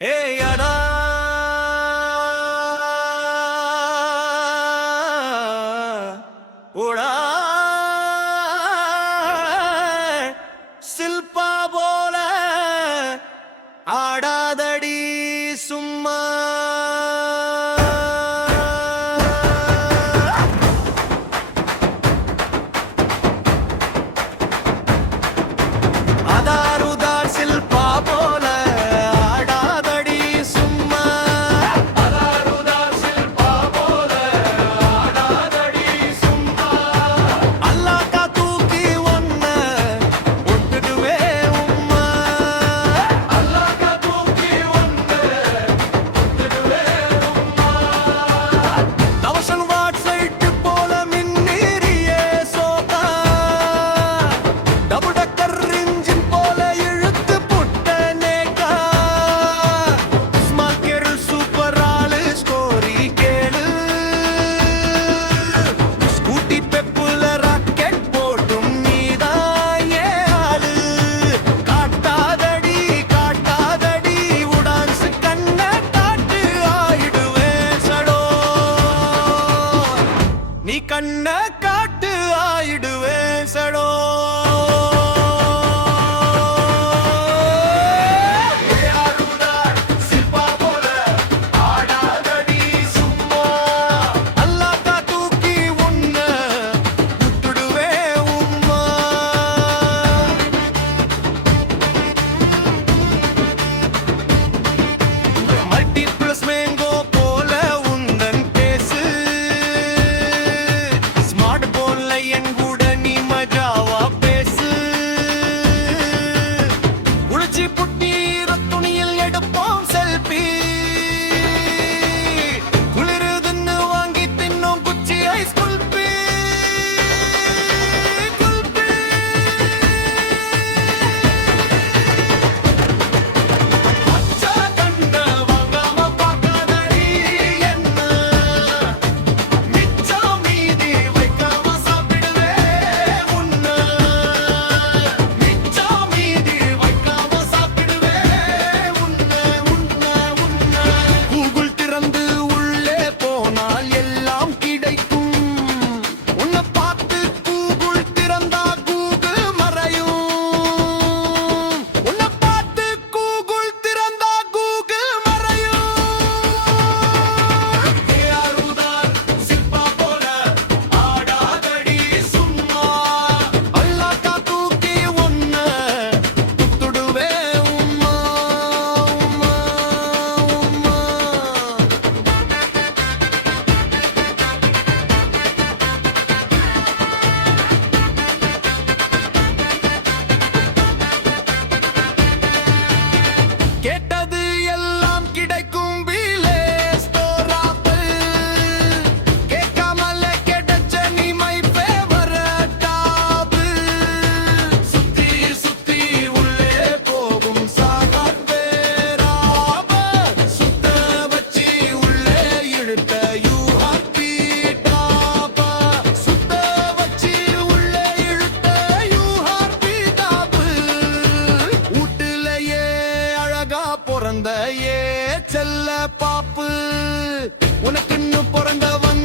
ஏயடா உடா சில்பா போல ஆடாதடி சும்மா அதாருதார் சில்பா போல ஆடாதடி சும்மா அதாருதார் சில்பா போல ஆடாதடி சும்மா அல்லாக்கா தூக்கி ஒன்ன ஒட்டுடுவே உம்மா அல்லாக்கா தூக்கி ஒன்ன ஒட்டுடுவே உம்மா தவசன் வாட்ஸைட்டு போல மின்னீரியே சோகா டபுள் டக்கர் இன்ஜின் போல இழுத்து புட்டனேக்கா ஸ்மால் கேரள் சூப்பர் ஆளு ஸ்டோரி கேளு ஸ்கூட்டி பெப்புல ராக்கெட் போட்டும் நீதான் ஏ ஆளு காட்டாதடி காட்டாதடி உடான்ஸ் கண்ண காட்டு ஆயிடுவேன் சடோ நீ கண்ண காட்டு ஆயிடுவேன் சடோ அல்லாக்கா தூக்கி உன்ன விட்டுடுவே உம்மா மல்டிபிளஸ் மேங்கோ போல உந்தன் பேசு ஸ்மார்ட் போன்ல என் கூட நீ மஜாவா பேசு உளிச்சி புட்டி துணியில் எடுப்போம் செல்பி குளிருதுன்னு வாங்கி தின்னும் குச்சி ஐஸ் குல்பி குல்பி அச்சா கண்ண வாங்காம பார்க்காதடி என்ன மிச்சம் மீதி வைக்காம சாப்பிடுவே உன்ன மிச்சம் மீதி வைக்காம சாப்பிடுவே உன்ன கூகுள் திறந்து உள்ளே போனால் எல்லாம் கிடைக்கும் உன்னை பார்த்து கூகுள் திறந்தா கூகுள் மறையும் உன்னை பார்த்து கூகுள் திறந்தா கூகுள் மறையும் ஏஆருதார் சில்பா போல ஆடாதடி சும்மா அல்லாக்கா தூக்கி ஒன்ன துடுவே உம்மா உம்மா உம்மா கேட்டது எல்லாம் கிடைக்கும் பீலே ஸ்டோராப்பு கேட்காமலே கிடைச்ச நீ மை ஃபேவரட் டாப்பு சுத்தி சுத்தி உள்ளே போகும் சாகார் பேராப சுத்த வச்சி உள்ளே இழுத்த யூ ஹாப்பி டாப்ப சுத்த வச்சி உள்ளே இழுத்த யூ ஹாப்பி டாப்பு வீட்டுலயே அழகா பிறந்த ஏ செல்ல பாப்பு உனக்குன்னு பிறந்தவன்